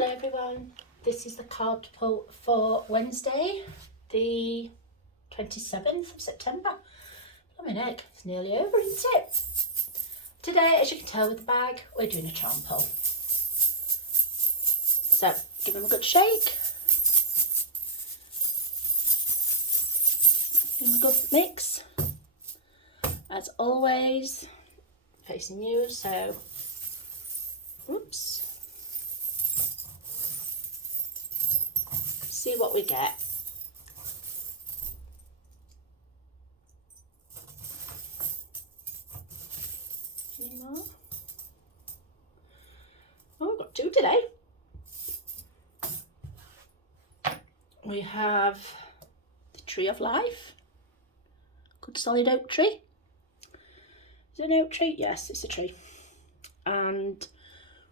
Hello everyone, this is the card pull for Wednesday, the 27th of September. Blimey heck, it's nearly over, isn't it? Today, as you can tell with the bag, we're doing a charm pull. So, give them a good shake. Give them a good mix. As always, facing you, so, oops. See what we get. Any more? Oh, we've got two today. We have the Tree of Life. Good solid oak tree. Is it an oak tree? Yes, it's a tree. And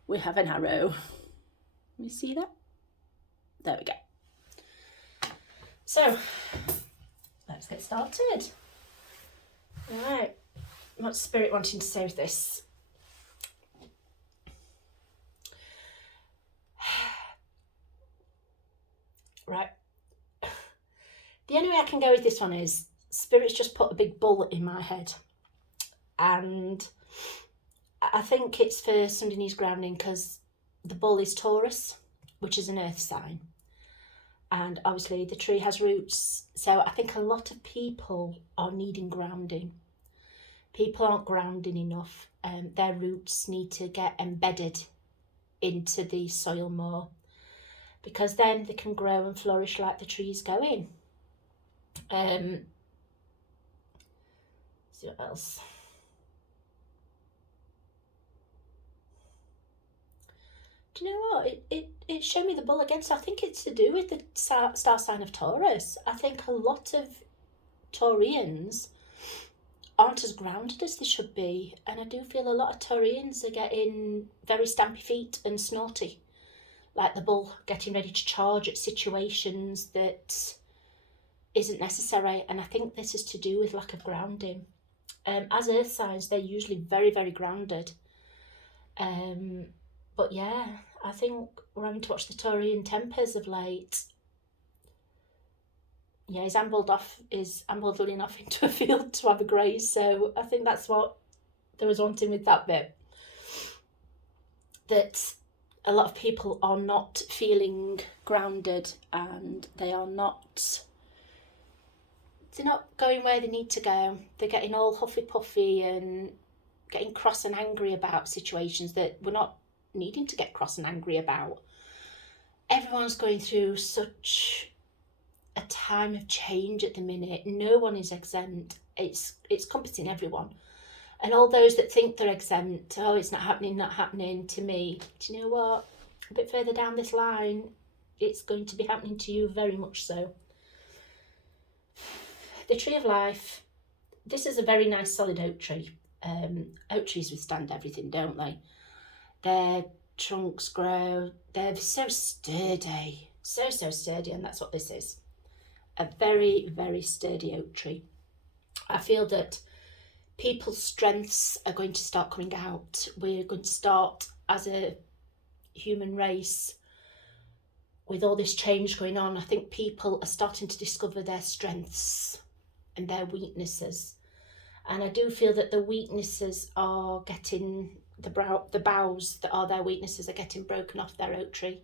we have an arrow. Can you see that? There we go. So, let's get started. Right, what's Spirit wanting to say with this? Right, the only way I can go with this one is Spirit's just put a big bull in my head, and I think it's for somebody needs grounding because the bull is Taurus, which is an earth sign. And obviously the tree has roots, so I think a lot of people are needing grounding. People aren't grounding enough. Their roots need to get embedded into the soil more, because then they can grow and flourish like the tree's going. See what else. Do you know what? It showed me the bull again, so I think it's to do with the star sign of Taurus. I think a lot of Taurians aren't as grounded as they should be, and I do feel a lot of Taurians are getting very stampy feet and snorty, like the bull getting ready to charge at situations that isn't necessary, and I think this is to do with lack of grounding. As earth signs, they're usually very, very grounded. But yeah, I think we're having to watch the Taurian tempers of late. Yeah, he's ambling off into a field to have a graze, so I think that's what they was wanting with that bit. That a lot of people are not feeling grounded, and they're not going where they need to go. They're getting all huffy puffy and getting cross and angry about situations that we're not needing to get cross and angry about. Everyone's going through such a time of change at the minute. No one is exempt. It's encompassing everyone. And all those that think they're exempt, oh, it's not happening to me. Do you know what? A bit further down this line, it's going to be happening to you very much so. The Tree of Life. This is a very nice solid oak tree. Oak trees withstand everything, don't they? Their trunks grow, they're so sturdy, so sturdy, and that's what this is. A very, very sturdy oak tree. I feel that people's strengths are going to start coming out. We're going to start, as a human race, with all this change going on, I think people are starting to discover their strengths and their weaknesses. And I do feel that the weaknesses are getting, the boughs that are their weaknesses are getting broken off their oak tree.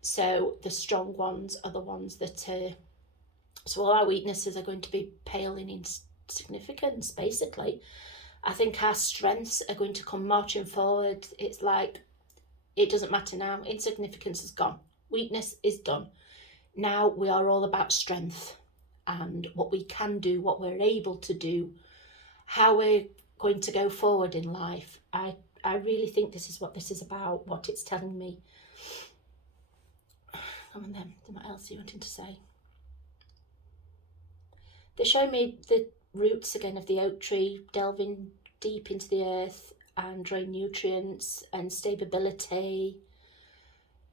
So the strong ones are the ones that so all our weaknesses are going to be paling in significance, basically. I think our strengths are going to come marching forward. It's like, it doesn't matter now. Insignificance is gone. Weakness is done. Now we are all about strength and what we can do, what we're able to do, how we're going to go forward in life. I really think this is what this is about, what it's telling me. Come on then, what else are you wanting to say? They show me the roots again of the oak tree, delving deep into the earth and drawing nutrients and stability.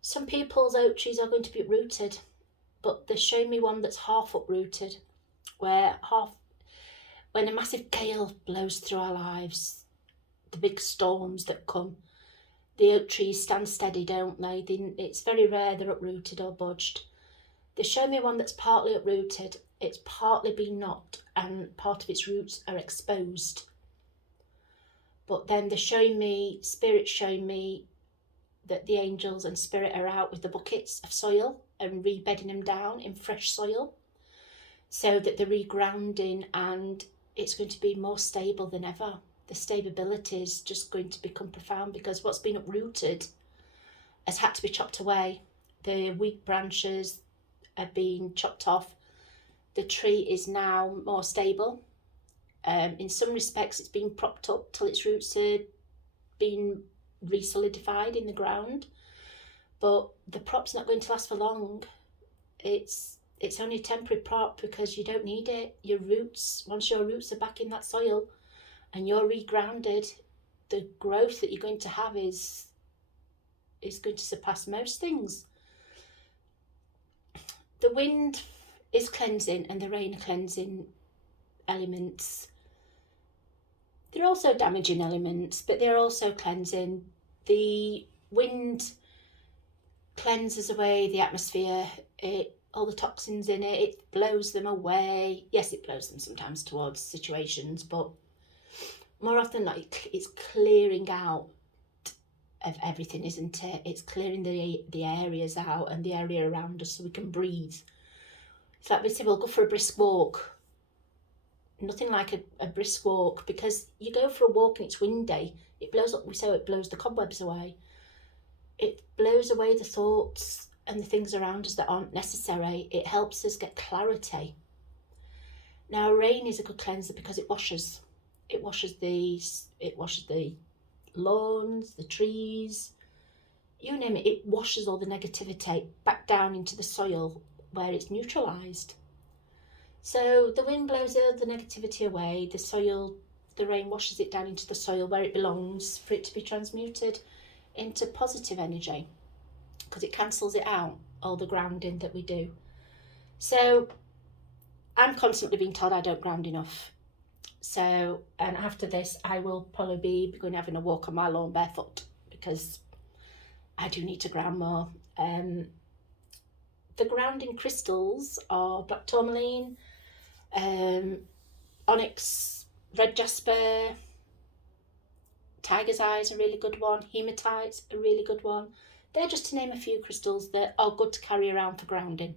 Some people's oak trees are going to be uprooted, but they show me one that's half uprooted, where when a massive gale blows through our lives, the big storms that come, The oak trees stand steady, don't they? It's very rare they're uprooted or budged. They show me one that's partly uprooted. It's partly been knocked and part of its roots are exposed. But then they're showing me, Spirit's showing me that the angels and Spirit are out with the buckets of soil and rebedding them down in fresh soil so that they're regrounding and it's going to be more stable than ever. The stability is just going to become profound because what's been uprooted has had to be chopped away. The weak branches are being chopped off. The tree is now more stable. In some respects, it's been propped up till its roots are being re-solidified in the ground. But the prop's not going to last for long. It's only a temporary prop because you don't need it. Your roots, once your roots are back in that soil, and you're regrounded, the growth that you're going to have is going to surpass most things. The wind is cleansing and the rain are cleansing elements. They're also damaging elements, but they're also cleansing. The wind cleanses away the atmosphere, all the toxins in it, it blows them away. Yes, it blows them sometimes towards situations, but more often like it's clearing out of everything, isn't it? It's clearing the areas out and the area around us so we can breathe. It's like we say, we'll go for a brisk walk. Nothing like a brisk walk, because you go for a walk and it's windy, it blows up, it blows the cobwebs away. It blows away the thoughts and the things around us that aren't necessary. It helps us get clarity. Now, rain is a good cleanser because it washes. It washes the lawns, the trees, you name it. It washes all the negativity back down into the soil where it's neutralised. So the wind blows all the negativity away. The rain washes it down into the soil where it belongs for it to be transmuted into positive energy, because it cancels it out, all the grounding that we do. So I'm constantly being told I don't ground enough. So, and after this, I will probably be going having a walk on my lawn barefoot because I do need to ground more. The grounding crystals are black tourmaline, onyx, red jasper, tiger's eye is a really good one, hematite's a really good one. They're just to name a few crystals that are good to carry around for grounding.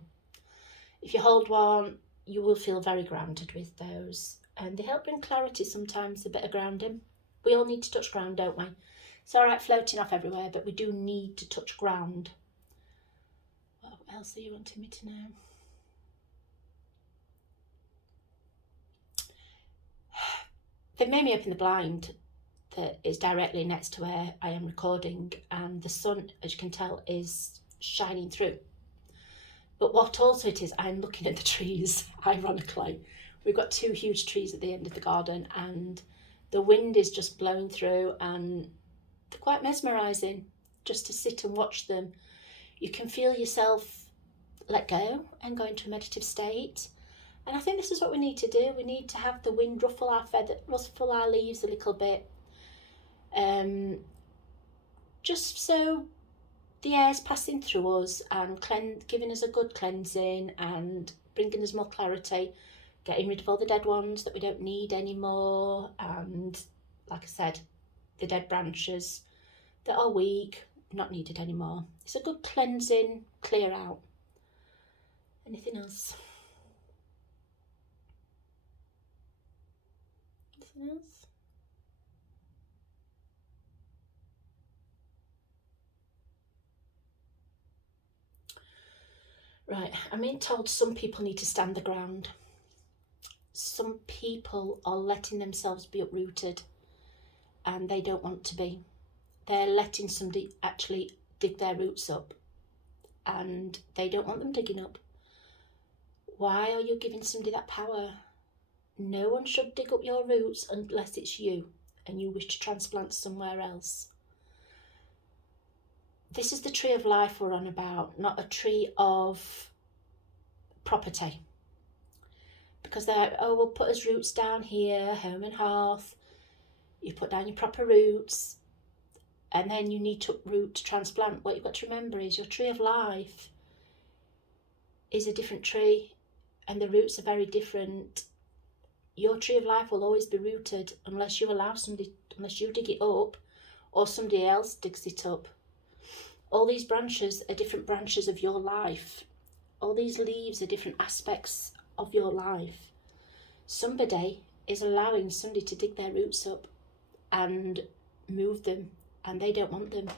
If you hold one, you will feel very grounded with those. And they help bring clarity sometimes, a bit of grounding. We all need to touch ground, don't we? It's all right floating off everywhere, but we do need to touch ground. What else are you wanting me to know? They made me open the blind that is directly next to where I am recording, and the sun, as you can tell, is shining through. But what also it is, I'm looking at the trees, ironically. We've got two huge trees at the end of the garden and the wind is just blowing through and they're quite mesmerising just to sit and watch them. You can feel yourself let go and go into a meditative state. And I think this is what we need to do. We need to have the wind ruffle our leaves a little bit. Just so the air's passing through us and giving us a good cleansing and bringing us more clarity, getting rid of all the dead ones that we don't need anymore, and like I said, the dead branches that are weak, not needed anymore. It's a good cleansing, clear out. Anything else? Anything else? Right, I'm being told some people need to stand the ground. Some people are letting themselves be uprooted and they don't want to be. They're letting somebody actually dig their roots up and they don't want them digging up. Why are you giving somebody that power? No one should dig up your roots unless it's you and you wish to transplant somewhere else. This is the tree of life we're on about, not a tree of property. Because they're like, oh, we'll put his roots down here, home and hearth. You put down your proper roots. and then you need to uproot, to transplant. What you've got to remember is your tree of life is a different tree, and the roots are very different. Your tree of life will always be rooted unless you allow somebody, unless you dig it up or somebody else digs it up. All these branches are different branches of your life. All these leaves are different aspects of your life. Somebody is allowing somebody to dig their roots up and move them, and they don't want them.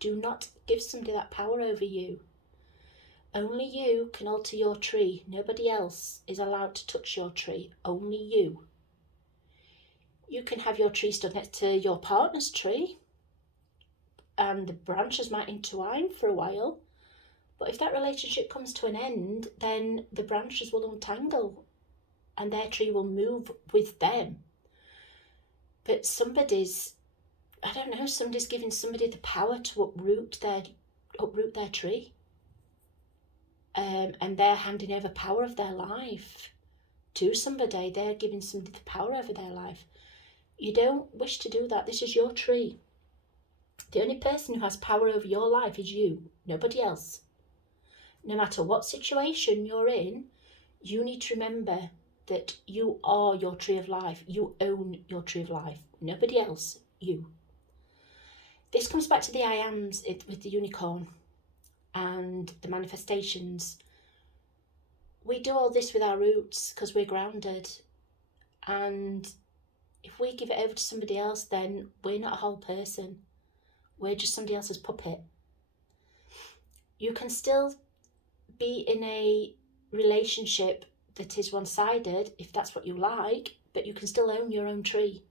Do not give somebody that power over you. Only you can alter your tree. Nobody else is allowed to touch your tree. Only you. You can have your tree stood next to your partner's tree, and the branches might entwine for a while. But if that relationship comes to an end, then the branches will untangle and their tree will move with them. But somebody's giving somebody the power to uproot their tree. And they're handing over power of their life to somebody. They're giving somebody the power over their life. You don't wish to do that. This is your tree. The only person who has power over your life is you, nobody else. No matter what situation you're in, you need to remember that you are your tree of life. You own your tree of life. Nobody else, you. This comes back to the I ams with the unicorn and the manifestations. We do all this with our roots because we're grounded, and if we give it over to somebody else, then we're not a whole person. We're just somebody else's puppet. You can still be in a relationship that is one-sided if that's what you like, but you can still own your own tree.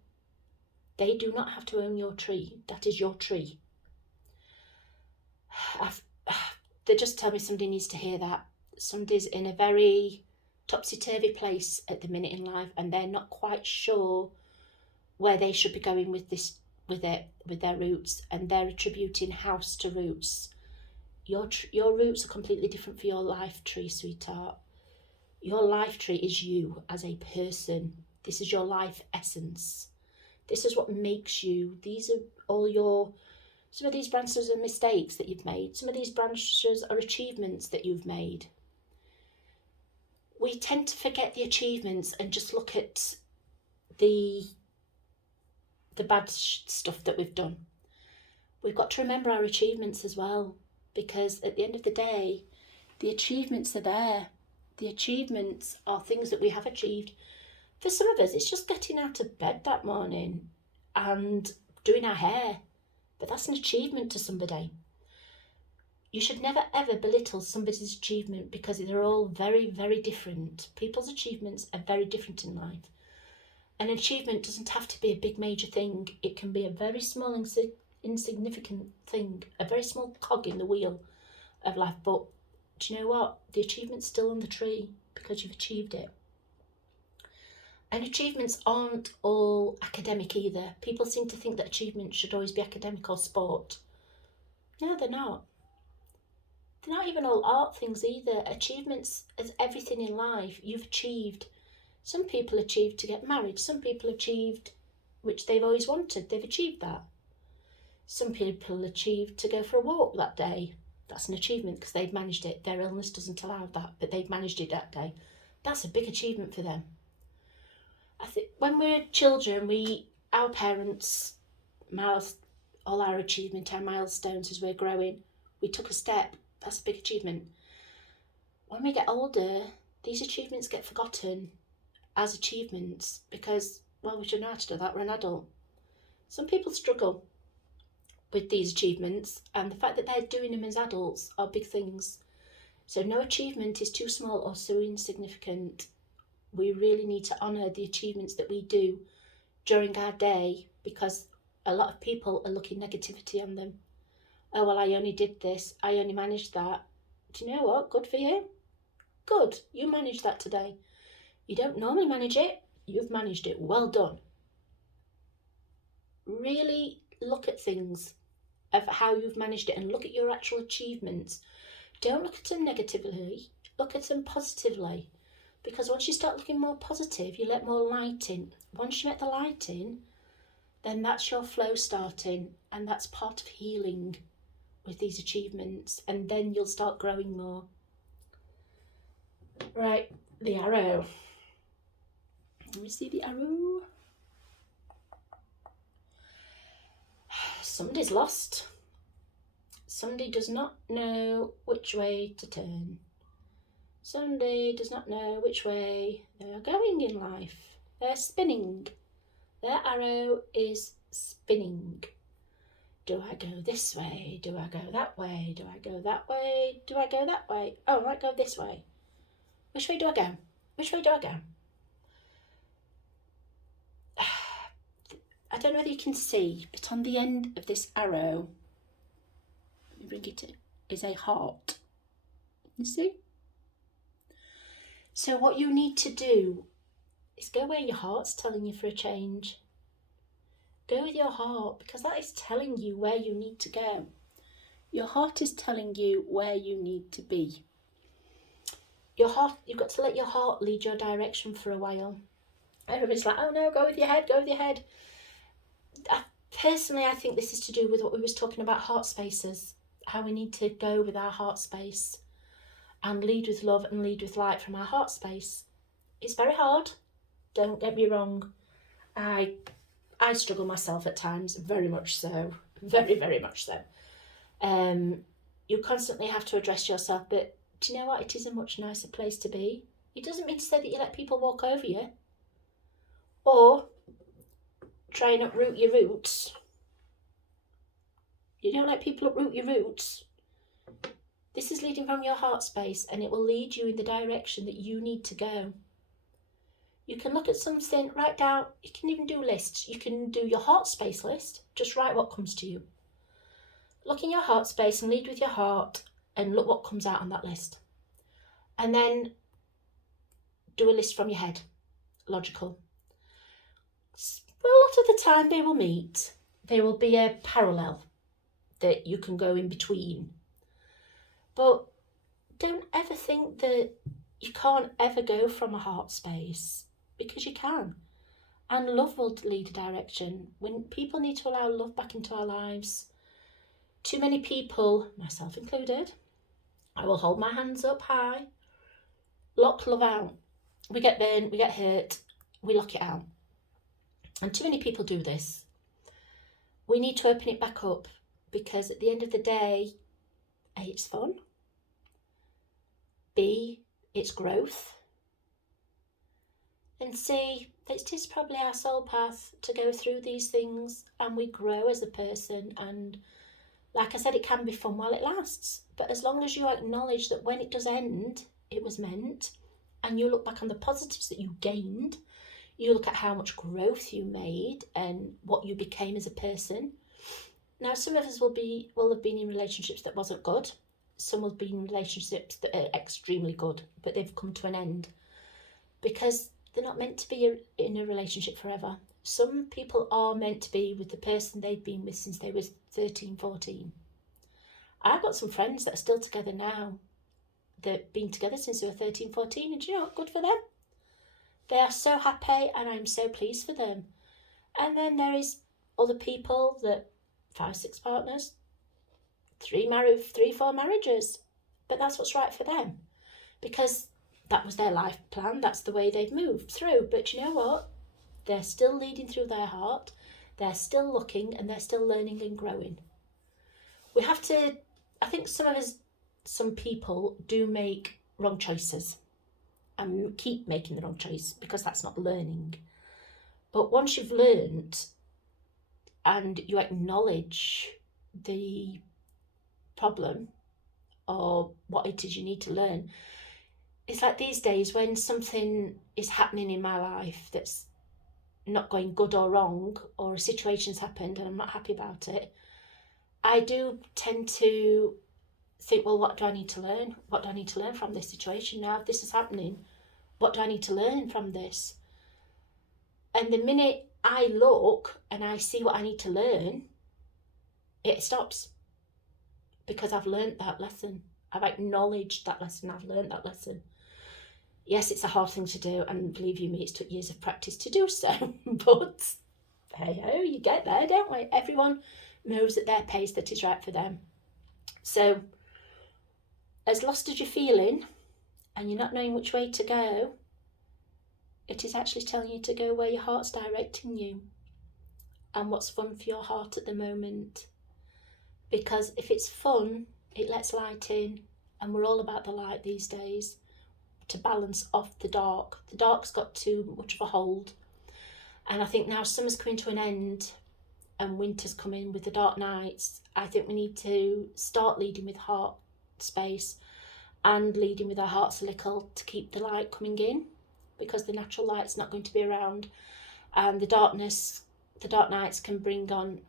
They do not have to own your tree. That is your tree. They just tell me somebody needs to hear that. Somebody's in a very topsy-turvy place at the minute in life, and they're not quite sure where they should be going with their roots, and they're attributing house to roots. Your roots are completely different for your life tree, sweetheart. Your life tree is you as a person. This is your life essence. This is what makes you. These are all some of these branches are mistakes that you've made. Some of these branches are achievements that you've made. We tend to forget the achievements and just look at the bad stuff that we've done. We've got to remember our achievements as well, because at the end of the day, the achievements are there. The achievements are things that we have achieved. For some of us, it's just getting out of bed that morning and doing our hair. But that's an achievement to somebody. You should never ever belittle somebody's achievement, because they're all very, very different. People's achievements are very different in life. An achievement doesn't have to be a big major thing. It can be a very small insignificant thing, a very small cog in the wheel of life. But do you know what? The achievement's still on the tree because you've achieved it. And achievements aren't all academic either. People seem to think that achievements should always be academic or sport. No, they're not. They're not even all art things either. Achievements is everything in life you've achieved. Some people achieved to get married. Some people achieved which they've always wanted. They've achieved that. Some people achieved to go for a walk that day. That's an achievement because they've managed it. Their illness doesn't allow that, but they've managed it that day. That's a big achievement for them. I think when we're children, our parents, all our achievement, our milestones as we're growing, we took a step. That's a big achievement. When we get older, these achievements get forgotten as achievements because, well, we should know how to do that. We're an adult. Some people struggle with these achievements, and the fact that they're doing them as adults are big things. So no achievement is too small or so insignificant. We really need to honour the achievements that we do during our day, because a lot of people are looking negativity on them. Oh, well, I only did this. I only managed that. Do you know what? Good for you. Good. You managed that today. You don't normally manage it. You've managed it. Well done. Really look at things of how you've managed it and look at your actual achievements. Don't look at them negatively. Look at them positively. Because once you start looking more positive, you let more light in. Once you let the light in, then that's your flow starting, and that's part of healing with these achievements, and then you'll start growing more. Right, the arrow. Let me see the arrow. Somebody's lost. Somebody does not know which way to turn. Somebody does not know which way they are going in life. They're spinning. Their arrow is spinning. Do I go this way? Do I go that way? Do I go that way? Do I go that way? Oh, I might go this way. Which way do I go? Which way do I go? I don't know whether you can see, but on the end of this arrow, let me bring it in, is a heart. You see? So what you need to do is go where your heart's telling you for a change. Go with your heart, because that is telling you where you need to go. Your heart is telling you where you need to be. Your heart, you've got to let your heart lead your direction for a while. Everybody's like, oh no, go with your head, go with your head. Personally, I think this is to do with what we was talking about, heart spaces, how we need to go with our heart space and lead with love and lead with light from our heart space. It's very hard, don't get me wrong. I struggle myself at times, very much so, very, very much so. You constantly have to address yourself, but do you know what? It is a much nicer place to be. It doesn't mean to say that you let people walk over you or try and uproot your roots. You don't let people uproot your roots. This is leading from your heart space, and it will lead you in the direction that you need to go. You can look at something, write down, you can even do lists. You can do your heart space list, just write what comes to you. Look in your heart space and lead with your heart and look what comes out on that list. And then do a list from your head, logical. A lot of the time they will meet. There will be a parallel that you can go in between. But don't ever think that you can't ever go from a heart space, because you can. And love will lead a direction. When people need to allow love back into our lives, too many people, myself included, I will hold my hands up high, lock love out. We get burned, we get hurt, we lock it out. And too many people do this. We need to open it back up, because at the end of the day, A, it's fun. B, it's growth. And C, it is probably our soul path to go through these things, and we grow as a person. And like I said, it can be fun while it lasts. But as long as you acknowledge that when it does end, it was meant, and you look back on the positives that you gained, you look at how much growth you made and what you became as a person. Now, some of us will have been in relationships that wasn't good. Some will be in relationships that are extremely good, but they've come to an end because they're not meant to be in a relationship forever. Some people are meant to be with the person they've been with since they were 13, 14. I've got some friends that are still together now. They've been together since they were 13, 14, and do you know what? Good for them. They are so happy, and I'm so pleased for them. And then there is other people that 5, 6 partners, 3, 4 marriages. But that's what's right for them, because that was their life plan. That's the way they've moved through. But you know what? They're still leading through their heart. They're still looking, and they're still learning and growing. We have to, I think some people do make wrong choices and keep making the wrong choice because that's not learning. But once you've learned and you acknowledge the problem or what it is you need to learn, it's like these days when something is happening in my life that's not going good or wrong, or a situation's happened and I'm not happy about it, I do tend to think, well, what do I need to learn? What do I need to learn from this situation now? If this is happening, what do I need to learn from this? And the minute I look and I see what I need to learn, it stops, because I've learned that lesson. I've acknowledged that lesson. I've learned that lesson. Yes, it's a hard thing to do, and believe you me, it's took years of practice to do so, but hey ho, you get there, don't we? Everyone moves at their pace that is right for them. So, as lost as you're feeling and you're not knowing which way to go, it is actually telling you to go where your heart's directing you and what's fun for your heart at the moment. Because if it's fun, it lets light in, and we're all about the light these days to balance off the dark. The dark's got too much of a hold, and I think now summer's coming to an end and winter's coming with the dark nights. I think we need to start leading with heart space and leading with our hearts a little to keep the light coming in, because the natural light's not going to be around, and the dark nights can bring on,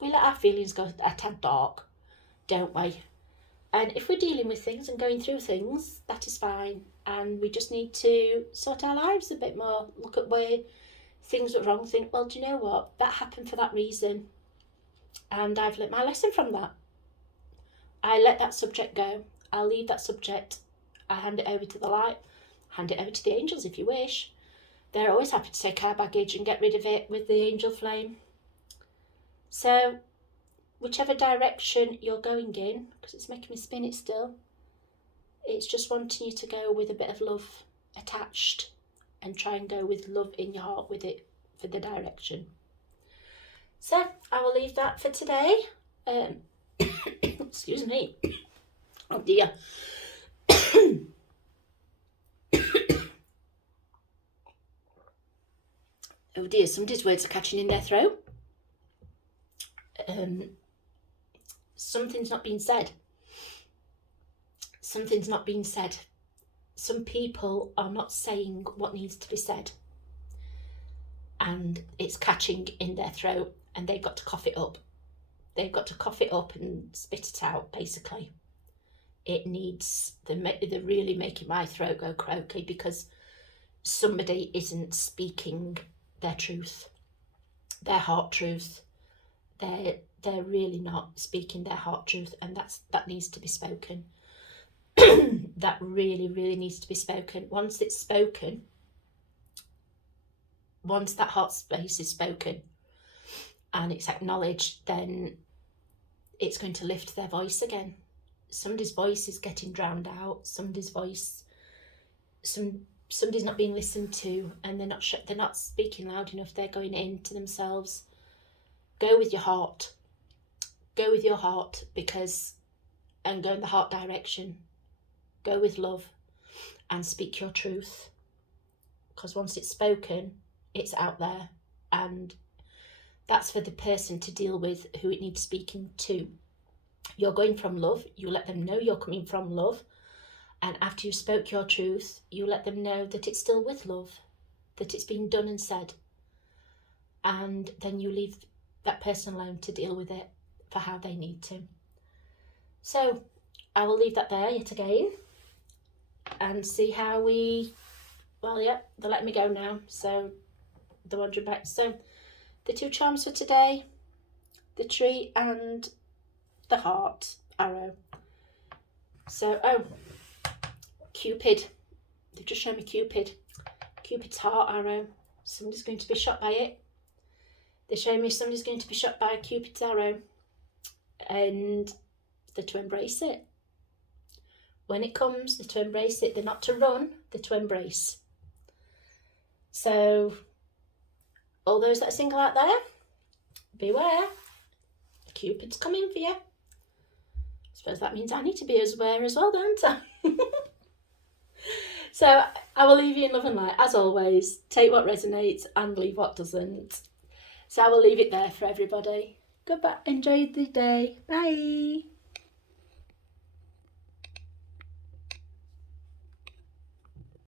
we let our feelings go a tad dark, don't we? And if we're dealing with things and going through things, that is fine, and we just need to sort our lives a bit more, look at where things were wrong, think, well, do you know what, that happened for that reason, and I've learnt my lesson from that. I let that subject go. I'll leave that subject. I hand it over to the light, hand it over to the angels if you wish. They're always happy to take our baggage and get rid of it with the angel flame. So, whichever direction you're going in, because it's making me spin it still, it's just wanting you to go with a bit of love attached and try and go with love in your heart with it for the direction. So, I will leave that for today. Excuse me. Oh dear. Oh dear, somebody's words are catching in their throat. Something's not being said. Something's not being said. Some people are not saying what needs to be said, and it's catching in their throat, and they've got to cough it up. They've got to cough it up and spit it out, basically. It needs, they're really making my throat go croaky because somebody isn't speaking their truth, their heart truth. They're really not speaking their heart truth, and that needs to be spoken. That really, really needs to be spoken. Once it's spoken, once that heart space is spoken and it's acknowledged, then it's going to lift their voice again. Somebody's voice is getting drowned out. Somebody's voice, somebody's not being listened to, and they're not speaking loud enough. They're going into themselves. Go with your heart. Go with your heart, and go in the heart direction. Go with love and speak your truth. Because once it's spoken, it's out there, and that's for the person to deal with who it needs speaking to. You're going from love, you let them know you're coming from love, and after you spoke your truth, you let them know that it's still with love, that it's been done and said, and then you leave that person alone to deal with it for how they need to. So I will leave that there yet again and see how they're letting me go now, so they're wandering back. So the two charms for today, the tree and the heart arrow. So, Cupid. They've just shown me Cupid. Cupid's heart arrow. Somebody's going to be shot by it. They're showing me somebody's going to be shot by a Cupid's arrow, and they're to embrace it. When it comes, they're to embrace it. They're not to run, they're to embrace. So, all those that are single out there, beware. Cupid's coming for you. I suppose that means I need to be as aware as well, don't I? So I will leave you in love and light, as always. Take what resonates and leave what doesn't. So I will leave it there for everybody. Goodbye. Enjoy the day. Bye.